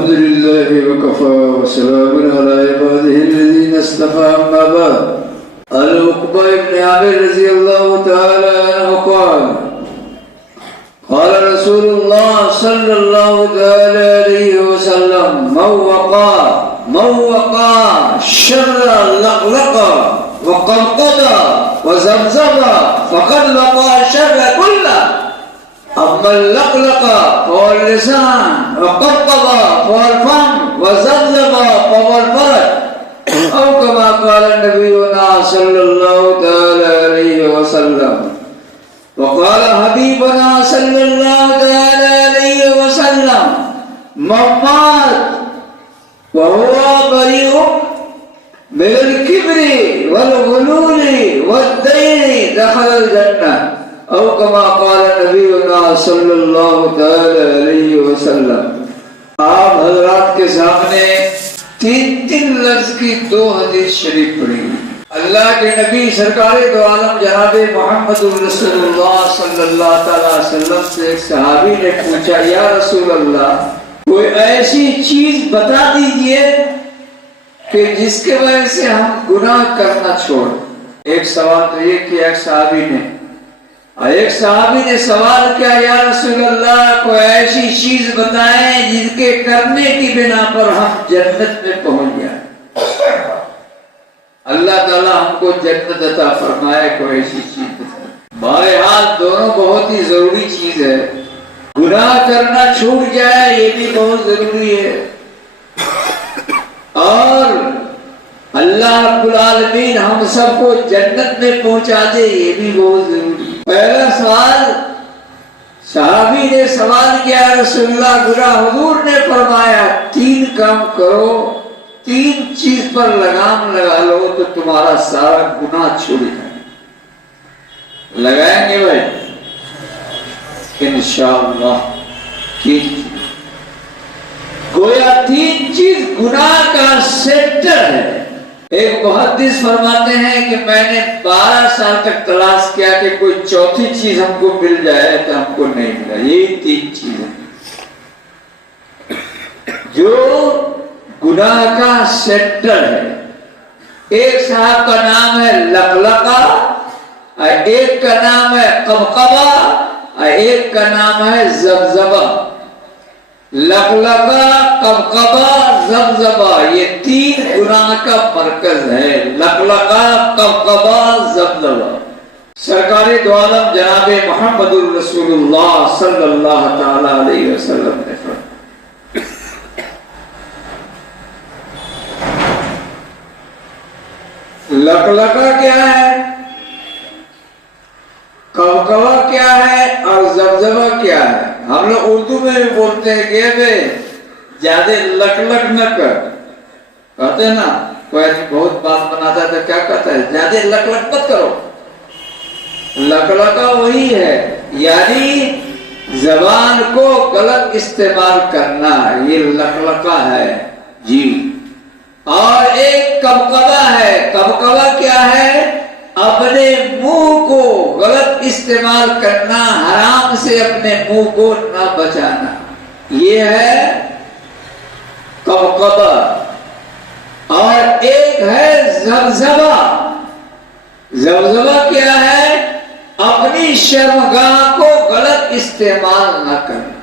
الحمد لله وكفى وسلام على عباده الذين اصطفى أما بعد. عن عقبة بن عامر رضي الله تعالى عنه قال قال رسول الله صلى الله تعالى عليه وسلم من وقع شر لقلقة وقمقمة وزمزمة فقد وقع شر كله. أما اللقلقة فهو اللسان وقمقمة فهو الفم وزمزمة فهو الفرج أو كما قال نبينا صلى الله تعالى عليه وسلم. وقال حبيبنا صلى الله تعالى عليه وسلم من مات وهو بريء من الكبر والغلول والدين دخل الجنة أو كما قال نبينا صلی اللہ تعالی علیہ وسلم. آپ حضرات کے سامنے تین لفظ کی 2 حدیث شریف پڑھی. اللہ کے نبی سرکار دو عالم جناب محمد رسول اللہ صلی اللہ تعالی وسلم سے ایک صحابی نے پوچھا یا رسول اللہ کوئی ایسی چیز بتا دیجئے کہ جس کے وجہ سے ہم گناہ کرنا چھوڑ. ایک سوال تو یہ کیا ایک صحابی نے سوال کیا یا رسول اللہ کوئی ایسی چیز بتائیں جن کے کرنے کی بنا پر ہم جنت میں پہنچ جائیں. اللہ تعالیٰ ہم کو جنت عطا فرمائے. کوئی ایسی چیز بتائیں. بہرحال دونوں بہت ہی ضروری چیز ہے. گناہ کرنا چھوٹ جائے یہ بھی بہت ضروری ہے اور اللہ رب العالمین ہم سب کو جنت میں پہنچا دے یہ بھی بہت ضروری ہے. پہلا سوال صحابی نے سوال کیا رسول اللہ گناہ. حضور نے فرمایا 3 کام کرو 3 چیز پر لگام لگا لو تو تمہارا سارا گناہ چھوٹ جائے. لگائیں گے بھائی انشاءاللہ. گویا 3 چیز گناہ کا سینٹر ہے. ایک محدث فرماتے ہیں کہ میں نے 12 سال تک تلاش کیا کہ کوئی چوتھی چیز ہم کو مل جائے تو ہم کو نہیں ملا. یہ 3 چیزیں جو گناہ کا سینٹر ہے. ایک صاحب کا نام ہے لقلقہ, ایک کا نام ہے قمقمہ, ایک کا نام ہے زمزمہ. لقلقہ قمقمہ زمزمہ یہ 3 گناہ کا مرکز ہے. لقلقہ قمقمہ زمزمہ. سرکار دو عالم جناب محمد رسول اللہ صلی اللہ تعالی علیہ وسلم نے فرمایا لقلقہ کیا ہے, قمقمہ کیا ہے اور زمزمہ کیا ہے. ہم لوگ اردو میں بھی بولتے ہیں کہ زیادہ لک لک نہ کر. کہتے ہیں نا کوئی بہت بات بناتا ہے تو کیا کہتا ہے زیادہ لک لک مت کرو. لقلقہ وہی ہے یعنی زبان کو غلط استعمال کرنا یہ لقلقہ ہے جی. اور ایک قمقمہ ہے. قمقمہ کیا ہے اپنے منہ کو غلط استعمال کرنا, حرام سے اپنے منہ کو نہ بچانا. یہ ہے قمقمہ. اور ایک ہے زمزمہ. زمزمہ کیا ہے اپنی شرمگاہ کو غلط استعمال نہ کرنا.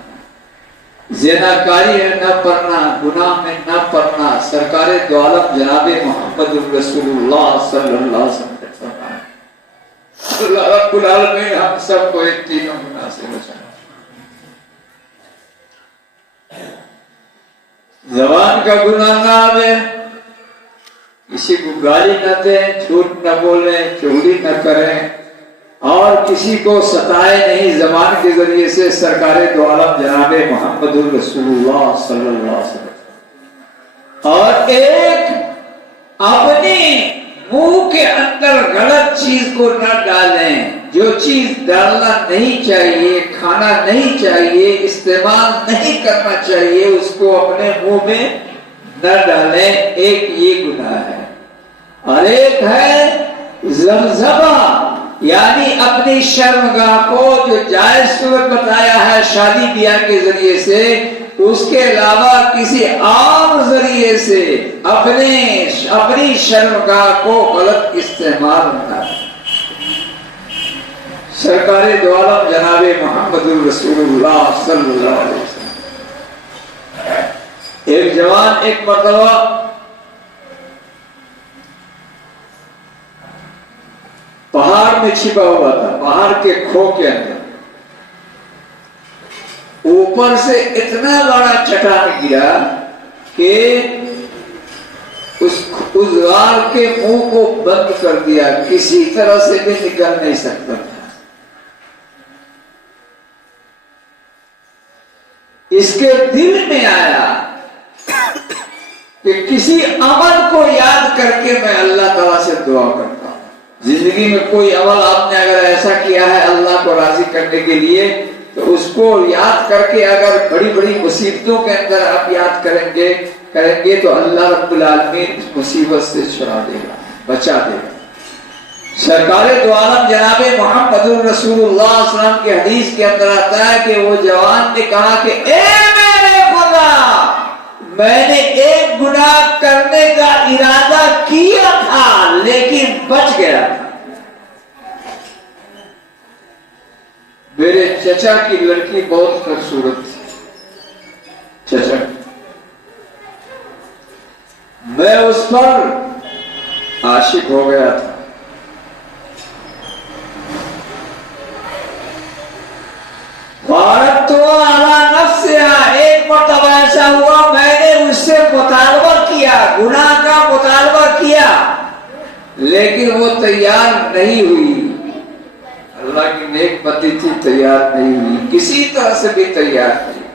زناکاری میں نہ پڑنا, گناہ میں نہ پڑنا. سرکار دو عالم جناب محمد رسول اللہ صلی اللہ علیہ وسلم نے فرمایا اللہ رب العالمین ہم سب کو ان تینوں گناہ سے بچائے. زبان کا گناہ نہ آوے, کسی کو گالی نہ دیں, جھوٹ نہ بولیں, چغلی نہ کریں اور کسی کو ستائے نہیں زبان کے ذریعے سے. سرکار دو عالم جناب محمد رسول اللہ صلی اللہ علیہ وسلم. اور ایک اپنی منہ کے اندر غلط چیز کو نہ ڈالیں. جو چیز ڈالنا نہیں چاہیے, کھانا نہیں چاہیے, استعمال نہیں کرنا چاہیے اس کو اپنے منہ میں نہ ڈالیں. ایک یہ گناہ ہے. اور ایک ہے زمزمہ یعنی اپنی شرمگاہ کو جو جائز صورت بتایا ہے شادی بیاہ کے ذریعے سے اس کے علاوہ کسی اور ذریعے سے اپنی شرمگاہ کو غلط استعمال نہ کرے۔ سرکار دو عالم جناب محمد الرسول اللہ صلی اللہ علیہ وسلم، ایک جوان ایک مرتبہ پہاڑ میں چھپا ہوا تھا، پہاڑ کے کھو کے اندر اوپر سے اتنا بڑا چٹان گرا کہ اس غار کے منہ کو بند کر دیا، کسی طرح سے بھی نکل نہیں سکتا تھا۔ اس کے دل میں آیا کہ کسی عمل کو یاد کر کے میں اللہ تعالیٰ سے دعا کرتا ہوں۔ زندگی میں کوئی عمل آپ نے اگر ایسا کیا ہے اللہ کو راضی کرنے کے لیے، تو اس کو یاد کر کے اگر بڑی بڑی مصیبتوں کے اندر آپ یاد کریں گے تو اللہ رب العالمین اس مصیبت سے چھڑا دے گا، بچا دے گا۔ سرکار دو عالم جناب محمد الرسول اللہ صلی اللہ علیہ وسلم کی حدیث کے اندر آتا ہے کہ وہ جوان نے کہا کہ اے میرے خدا، میں نے ایک گناہ کرنے کا ارادہ کیا تھا لیکن بچ گیا تھا۔ میرے چچا کی لڑکی بہت خوبصورت تھی، چچا، میں اس پر عاشق ہو گیا تھا۔ فارغت علی نفسها، ایک مرتبہ ایسا ہوا میں نے اس سے مطالبہ کیا، گناہ کا مطالبہ کیا، لیکن وہ تیار نہیں ہوئی۔ اللہ کی نیک بندی تھی، تیار نہیں ہوئی، کسی طرح سے بھی تیار نہیں۔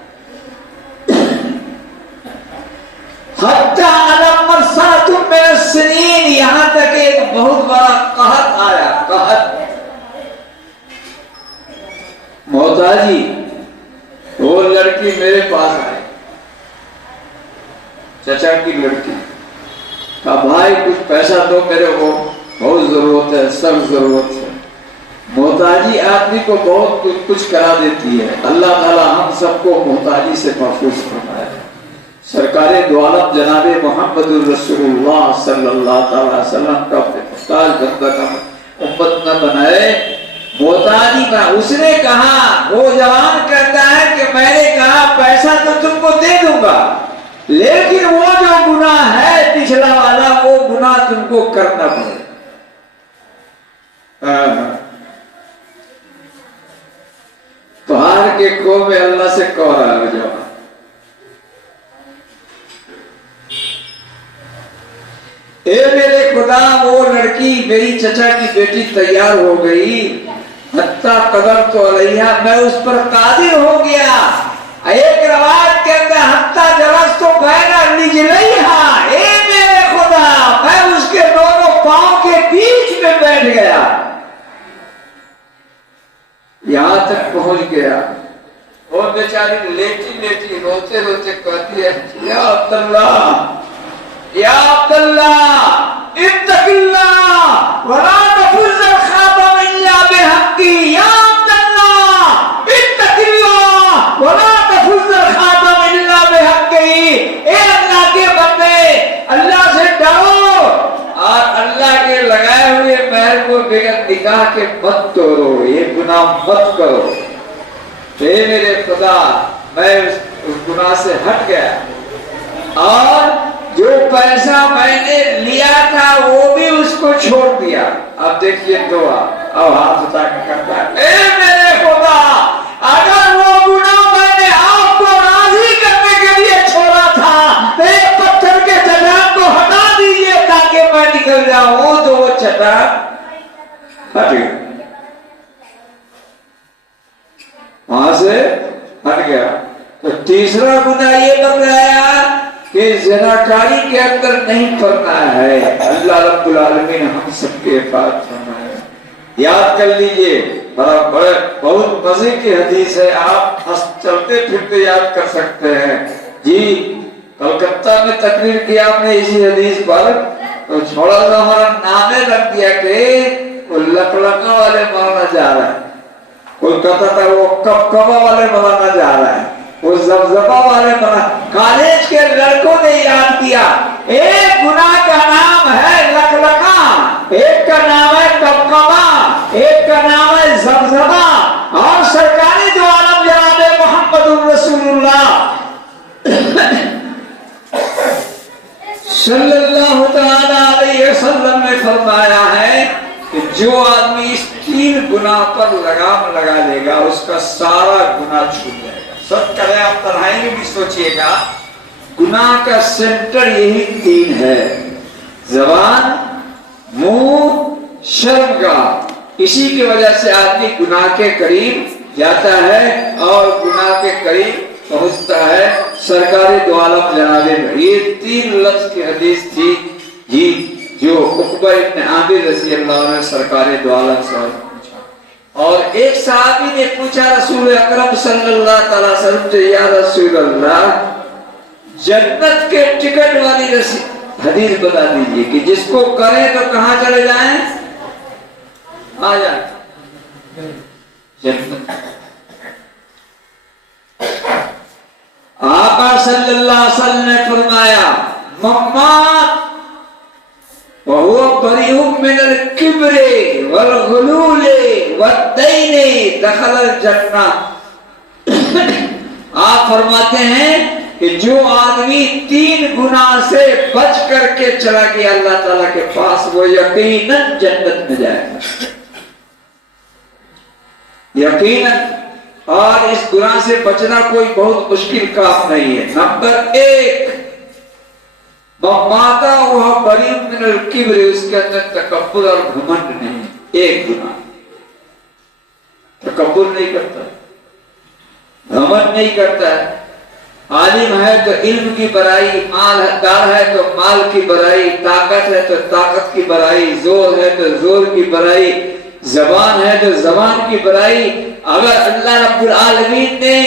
حتی علم سات من السنین، یہاں تک ایک بہت بڑا قحط آیا، قحط، محتاجی۔ وہ لڑکی میرے پاس آئی، چچا کی لڑکی، کہا بھائی کچھ پیسہ دو، میرے کو بہت ضرورت ہے، سخت ضرورت ہے۔ محتاجی آدمی کو بہت کچھ کرا دیتی ہے، اللہ تعالی ہم سب کو محتاجی سے محفوظ فرمائے۔ سرکار دو عالم جناب محمد الرسول اللہ صلی اللہ تعالی وسلم کا محتاج بندہ کا امت نہ بنائے، محتاجی کا۔ اس نے کہا، وہ جوان کہتا ہے کہ میں نے کہا پیسہ تو تم کو دے دوں گا، لیکن وہ جو گناہ ہے پچھلا والا، وہ گناہ تم کو کرنا پڑے۔ پہاڑ کے کو میں اللہ سے کہہ رہا ہے جوان، اے میرے خدا، وہ لڑکی میری چچا کی بیٹی تیار ہو گئی، حتیٰ قدر تو علیہ، میں اس پر قادر ہو گیا۔ ایک روایت کے اندر حتیٰ جلس تو بین رجلیہا، اے میرے خدا، میں اس کے دونوں پاؤں کے بیچ میں بیٹھ گیا، یہاں تک پہنچ گیا۔ اور بیچاری لیٹی لیٹی روتے روتے کہتی ہے، یا عبداللہ، یا عبداللہ، اتق اللہ ولا تفز الخاتم الا بحقی، یا عبداللہ اتق اللہ ولا تفز الخاتم الا بحقی، اے اللہ کے بندے، اللہ سے ڈرو اور اللہ کے لگائے ہوئے مہر کو بغیر نکاح کے مت توڑو، یہ گناہ مت کرو۔ اے میرے خدا، میں اس گناہ سے ہٹ گیا، اور جو پیسہ میں نے لیا تھا وہ بھی اس کو چھوڑ دیا۔ اب دیکھیے دعا، اب ہاتھ اٹھا کے کرتا ہے، اے میرے خدا، اگر وہ گناہ میں نے آپ کو راضی کرنے کے لیے چھوڑا تھا تو ایک پتھر کے چٹان کو ہٹا دیجیے تاکہ میں نکل جاؤں، تو وہ چٹان ہٹ گیا، وہاں سے ہٹ گیا۔ تو تیسرا گناہ یہ بن رہا کہ زناکاری کے اندر نہیں پڑنا ہے۔ اللہ رب العالمین ہم سب کے حفاظت فرمائے۔ یاد کر لیجئے، بہت مزے کی حدیث ہے، آپ چلتے پھرتے یاد کر سکتے ہیں۔ جی، کلکتہ میں تقریر کیا ہم نے اسی حدیث پر، تو چھوڑا سا ہمارا نامے رکھ دیا کہ وہ لکڑکا والے مولانا جا رہا ہے، کوئی کہتا تھا وہ کبکبا والے مولانا جا رہا ہے۔ وہ زبزبہ والے کالج کے لڑکوں نے یاد کیا ایک گناہ کا نام ہے لکلکا، ایک کا نام ہے کبکبا، ایک کا نام ہے زبزبہ، اور سرکاری دو عالم جناب محمد الرسول اللہ صلی اللہ تعالی علیہ وسلم نے فرمایا ہے کہ جو آدمی اس 3 گناہ پر لگام لگا لے گا اس کا سارا گناہ چھوٹ جائے گا۔ سب کرے آپ تنہائی میں بھی سوچئے گا، گناہ کا سینٹر یہی 3 ہے، زبان، منہ، شرمگاہ۔ اسی کی وجہ سے آدمی گناہ کے قریب جاتا ہے اور گناہ کے قریب پہنچتا ہے۔ سرکار دو عالم جناب میں یہ 3 لفظ کی حدیث تھی جی جو عقبہ ابن عامر رضی اللہ عنہ نے سرکار دو عالم سے پوچھا، اور ایک صحابی نے پوچھا رسول اکرم صلی اللہ علیہ وسلم سے، یا رسول اللہ جنت کے ٹکٹ والی حدیث بتا دیجئے کہ جس کو کریں تو کہاں چلے جائیں؟ آ جائیں جنت۔ آقا صلی اللہ علیہ وسلم نے فرمایا ممات وَهُوَ بَرِئٌ مِّنَ الْكِبْرِ وَالْغُلُولِ وَالدَّيْنِ دَخَلَ الْجَنَّةَ۔ آپ فرماتے ہیں کہ جو آدمی 3 گناہ سے بچ کر کے چلا گیا اللہ تعالیٰ کے پاس وہ یقیناً جنت میں جائے گا، یقیناً۔ اور اس گناہ سے بچنا کوئی بہت مشکل کام نہیں ہے۔ نمبر 1 ماتا وہ بری من الکبر، اس کے اندر تکبر اور گھمنڈ نہیں۔ ایک گناہ تکبر نہیں کرتا، گھمنڈ نہیں کرتا ہے۔ عالم ہے تو علم کی برائی، مال دار ہے تو مال کی برائی، طاقت ہے تو طاقت کی برائی، زور ہے تو زور کی برائی، زبان ہے تو زبان کی برائی۔ اگر اللہ رب العالمین نے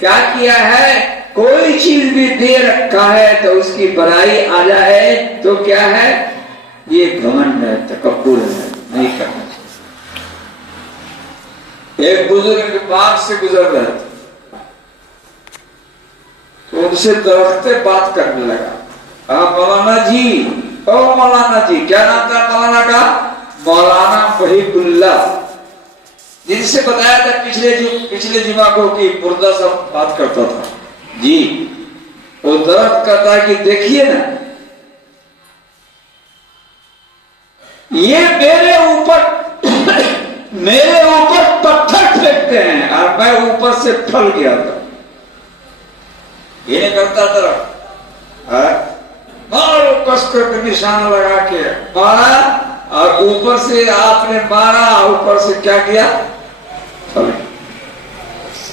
کیا کیا ہے، کوئی چیز بھی دے رکھا ہے تو اس کی برائی آ جائے تو کیا ہے، یہ گھمنڈ ہے، تکبر ہے، نہیں کرنا چاہیے۔ ایک بزرگ کے پاس سے گزر رہے تھے تو ان سے درخت بات کرنے لگا، مولانا جی، او مولانا جی، کیا نام تھا مولانا کا؟ مولانا محب اللہ، جن سے بتایا تھا پچھلے جمعہ کو کہ مردہ سب بات کرتا تھا جی۔ وہ درخت کہتا ہے کہ دیکھیے نا، یہ میرے اوپر پتھر پھینکتے ہیں اور میں اوپر سے پھل گیا تھا۔ یہ نہیں کرتا درخت، مارو کس کر کے نشانہ لگا کے مارا اور اوپر سے آپ نے مارا، اوپر سے کیا کیا؟ پھل۔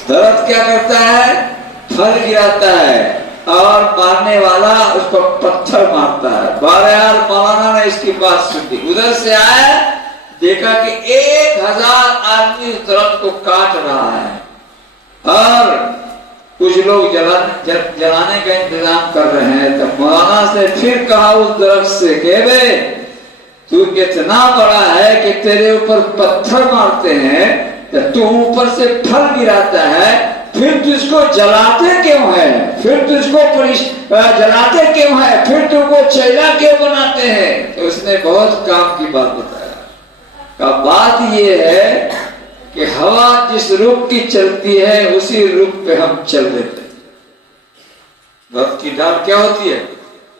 درخت کیا کرتا ہے؟ پھل گراتا ہے اور مارنے والا اس کو پتھر مارتا ہے۔ بہرحال مولانا نے اس کی بات سنی، ادھر سے آیا، دیکھا کہ 1000 آدمی اس درخت کو کاٹ رہا ہے اور کچھ لوگ جلانے کا انتظام کر رہے ہیں۔ تو مولانا سے پھر کہا اس درخت سے کہ بے تو کتنا بڑا ہے کہ تیرے اوپر پتھر مارتے ہیں تو اوپر سے پھل گراتا ہے، پھر تجھ کو جلاتے کیوں ہے؟ پھر تجھ کو جلاتے کیوں ہے؟ پھر تجھ کو چیلا کیوں بناتے ہیں؟ تو اس نے بہت کام کی بات بتایا کہ بات یہ ہے کہ ہوا جس رخ کی چلتی ہے اسی رخ پہ ہم چل دیتے ہیں۔ وقت کی ڈال کیا ہوتی ہے؟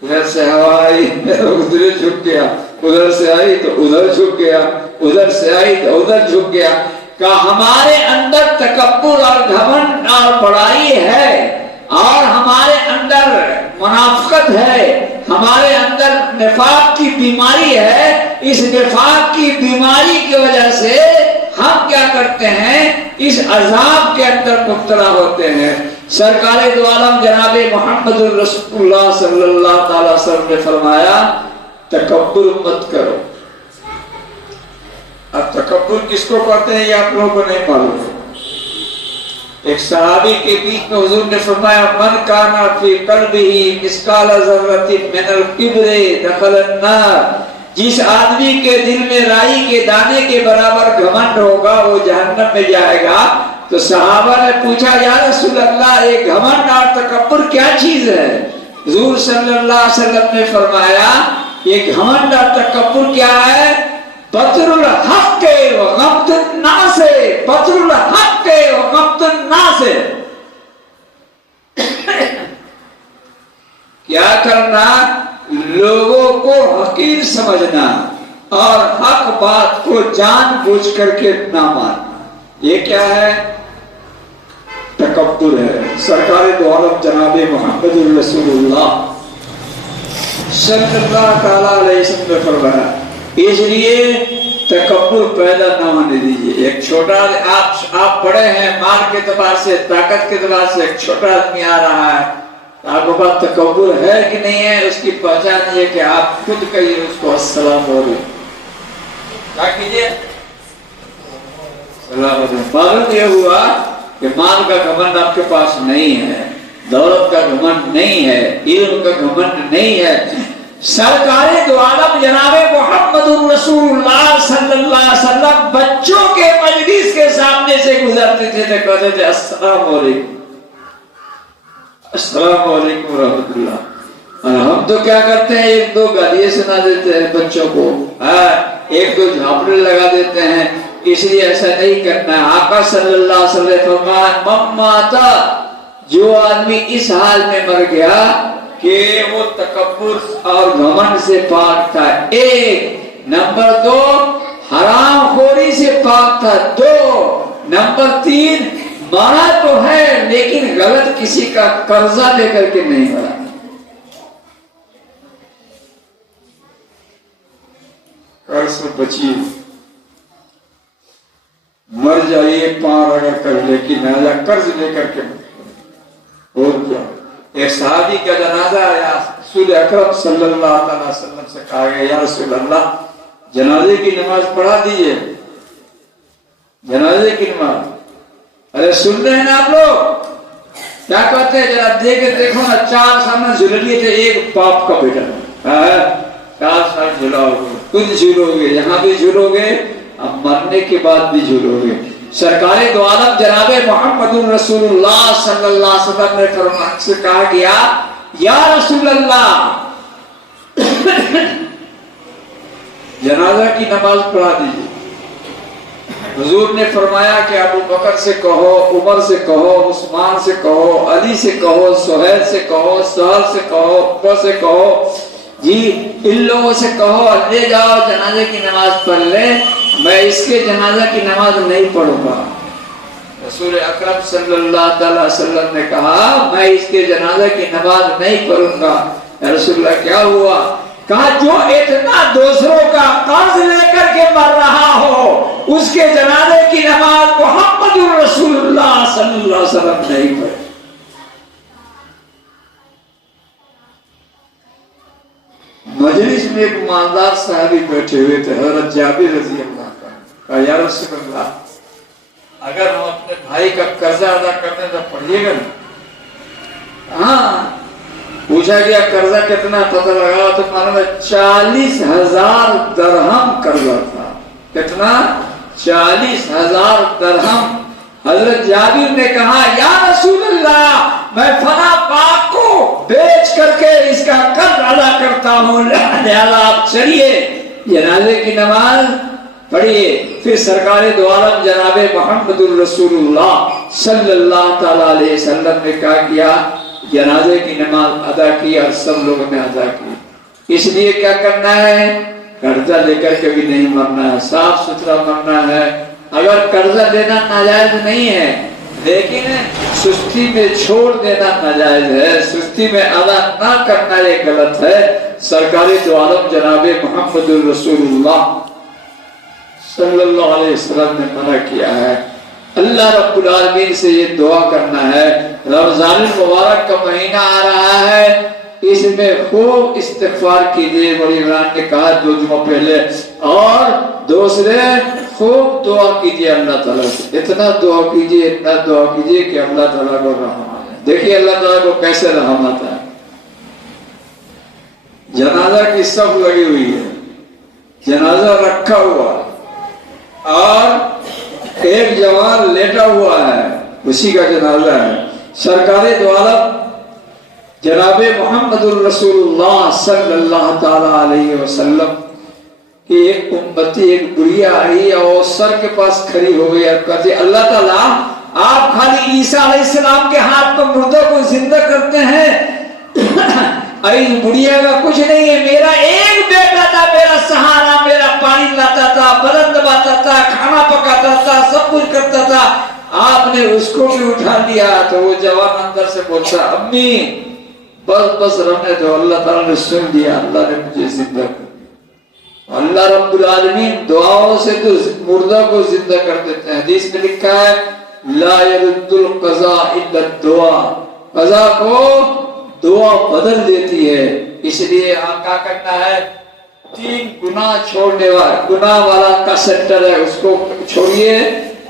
ادھر سے ہوا آئی ادھر جھک گیا، ادھر سے آئی تو ادھر جھک گیا، ادھر سے آئی تو ادھر جھک گیا۔ کہ ہمارے اندر تکبر اور گھمنڈ اور بڑائی ہے اور ہمارے اندر منافقت ہے، ہمارے اندر نفاق کی بیماری ہے۔ اس نفاق کی بیماری کی وجہ سے ہم کیا کرتے ہیں، اس عذاب کے اندر مبتلا ہوتے ہیں۔ سرکار دو عالم جناب محمد الرسول اللہ صلی اللہ تعالی وسلم نے فرمایا تکبر مت کرو۔ اب تکبر کس کو کہتے ہیں یہ آپ لوگوں کو نہیں معلوم۔ ایک صحابی کے بیچ میں حضور نے فرمایا من کان فی قلبہ مثقال ذرۃ من الکبر دخل النار، جس آدمی کے دل میں رائی کے دانے کے برابر گھمنڈ ہوگا وہ جہنم میں جائے گا۔ تو صحابہ نے پوچھا یا رسول اللہ یہ گھمنڈ اور تکبر کیا چیز ہے؟ حضور صلی اللہ علیہ وسلم نے فرمایا یہ گھمنڈ اور تکبر کیا ہے؟ بطر الحق و غمط الناس، بطر الحق و غمط الناس، کیا کرنا؟ لوگوں کو حقیر سمجھنا اور حق بات کو جان بوجھ کر کے نہ ماننا، یہ کیا ہے؟ تکبر ہے۔ سرکار دو عالم جناب محمد رسول اللہ صلی اللہ تعالی علیہ وسلم نے فرمایا اس لیے تکبر پیدا نہ ہونے دیجیے۔ ایک چھوٹا آپ بڑے ہیں، مال کے اعتبار سے، طاقت کے اعتبار سے، ایک چھوٹا آدمی آ رہا ہے، آپ کے پاس تکبر ہے کہ نہیں ہے؟ اس کی پہچان یہ کہ آپ خود کہیے اس کو السلام علیکم، کیا کیجیے؟ السلام علیکم۔ معلوم یہ ہوا کہ مال کا گھمنڈ آپ کے پاس نہیں ہے، دولت کا گھمنڈ نہیں ہے، علم کا گھمنڈ نہیں ہے۔ سرکار دو عالم جناب محمد رسول اللہ صلی اللہ علیہ وسلم بچوں کے مجلس کے سامنے سے گزرتے تھے تو کہتے تھے السلام علیکم، السلام علیکم ورحمۃ اللہ۔ اور ہم تو کیا کرتے ہیں؟ ایک دو گالیاں سنا دیتے ہیں بچوں کو، ایک دو جھاپڑے لگا دیتے ہیں۔ اس لیے ایسا نہیں کرنا ہے۔ آقا صلی اللہ علیہ وسلم فرمایا من ماتا، جو آدمی اس حال میں مر گیا کہ وہ تکبر اور گھمنڈ سے پاک تھا، ایک، نمبر دو حرام خوری سے پاک تھا، دو، نمبر تین مرا تو ہے لیکن غلط کسی کا قرضہ لے کر کے نہیں مرا۔ قرض سے بچیے، مر جائیے پار اگر کر، لیکن قرض لے کر کے اور کیا۔ ایک صحابی کا جنازہ آیا، رسول اکرم صلی اللہ علیہ وسلم سے کہا گیا یا رسول اللہ جنازے کی نماز پڑھا دیجئے، جنازے کی نماز۔ ارے سن رہے ہیں نا آپ لوگ کیا کہتے ہیں؟ ذرا دیکھو نا، 4 سال میں جھول لیے تھے، ایک باپ کا بیٹا 4 سال جھولا ہوگا، خود جھولو گے، یہاں بھی جھولو گے، اب مرنے کے بعد بھی جھولو گے۔ سرکار دو عالم جناب محمد رسول اللہ صلی اللہ علیہ وسلم نے فرمان سے کہا گیا یا رسول اللہ جنازہ کی نماز پڑھا دیجیے۔ حضور نے فرمایا کہ ابو بکر سے کہو، عمر سے کہو، عثمان سے کہو، علی سے کہو، سہیل سے کہو، سہل سے کہو، ابو سے کہو، جی ان لوگوں سے کہو لے جاؤ جنازے کی نماز پڑھ لیں، میں اس کے جنازہ کی نماز نہیں پڑھوں گا۔ رسول اکرم صلی اللہ تعالی وسلم نے کہا میں اس کے جنازہ کی نماز نہیں پڑھوں گا۔ یا رسول اللہ کیا ہوا؟ کہا جو اتنا دوسروں کا قرض لے کر کے مر رہا ہو اس کے جنازے کی نماز محمد رسول اللہ صلی اللہ علیہ وسلم نہیں پڑھے۔ مجلس میں ایک مالدار صحابی بیٹھے ہوئے تھے، حضرت جابر رضی اللہ عنہ، کہا یا رسول اللہ اگر ہم اپنے بھائی کا قرضہ ادا کرتے تو پڑھیے گا نا؟ ہاں۔ پوچھا گیا قرضہ کتنا؟ پتہ لگا تو معلوم ہے 40,000 درہم قرضہ تھا۔ کتنا؟ 40,000 درہم۔ حضرت جابر نے کہا یا رسول اللہ میں فلاں باغ کو بیچ کر کے اس کا قرض ادا کرتا ہوں، لہذا آپ چلیے جنازے کی نماز پڑھیے۔ پھر سرکار دو عالم جناب محمد الرسول اللہ صلی اللہ تعالی علیہ وسلم نے کہا کیا جنازے کی نماز ادا کی اور سب لوگوں نے ادا کی۔ اس لیے کیا کرنا ہے؟ قرضہ لے کر کے بھی نہیں مرنا ہے، صاف ستھرا مرنا ہے۔ اگر قرضہ لینا ناجائز نہیں ہے لیکن سستی میں چھوڑ دینا ناجائز ہے، سستی میں ادا نہ کرنا یہ غلط ہے۔ سرکار دو عالم جناب محمد الرسول اللہ صلی اللہ علیہ وسلم نے منع کیا ہے۔ اللہ رب العالمین سے یہ دعا کرنا ہے، رمضان المبارک کا مہینہ آ رہا ہے، اس میں خوب استغفار کیجئے، بڑی عمران نے کہا 2 جمعہ پہلے، اور دوسرے خوب دعا کیجئے اللہ تعالیٰ سے، اتنا دعا کیجئے، اتنا دعا کیجئے کہ اللہ تعالیٰ کو رحم آئے۔ دیکھیے اللہ تعالیٰ کو کیسے رحم آتا ہے۔ جنازہ کی صف لگی ہوئی ہے، جنازہ رکھا ہوا اور ایک جوان لیٹا ہوا ہے، اسی کا جنازہ ہے۔ سرکار دو عالم جناب محمد الرسول اللہ صلی اللہ تعالی علیہ وسلم کی ایک امتی، ایک بڑھیا آئی اور سر کے پاس کھڑی ہو گئی اور کہتی اللہ تعالیٰ آپ خالی عیسیٰ علیہ السلام کے ہاتھ پر مردوں کو زندہ کرتے ہیں، اس بڑھیا کا کچھ نہیں ہے، میرا ایک بیٹا تھا، میرا سہارا، میرا پانی لاتا تھا، بدن دباتا تھا، کھانا پکاتا تھا، سب کچھ کرتا تھا، آپ نے اس کو بھی اٹھا لیا۔ تو وہ جوان اندر سے بولتا امی بس رہنے دو، اللہ تعالیٰ نے سن لیا، اللہ نے مجھے زندہ کر دیا۔ اللہ رب العالمین دعاؤں سے تو مردہ کو زندہ کر دیتے ہیں۔ حدیث میں لکھا ہے لا يرد القضاء الا الدعاء، قضا کو دعا بدل دیتی ہے۔ اس لیے آپ کیا کرنا ہے، 3 گناہ چھوڑنے والا، گناہ والا کا سینٹر ہے اس کو چھوڑیے،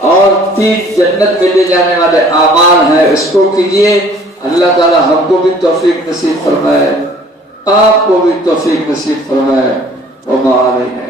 اور 3 جنت میں لے جانے والے اعمال ہیں اس کو کیجیے۔ اللہ تعالی ہم کو بھی توفیق نصیب فرمائے، آپ کو بھی توفیق نصیب فرمائے۔ وما علینا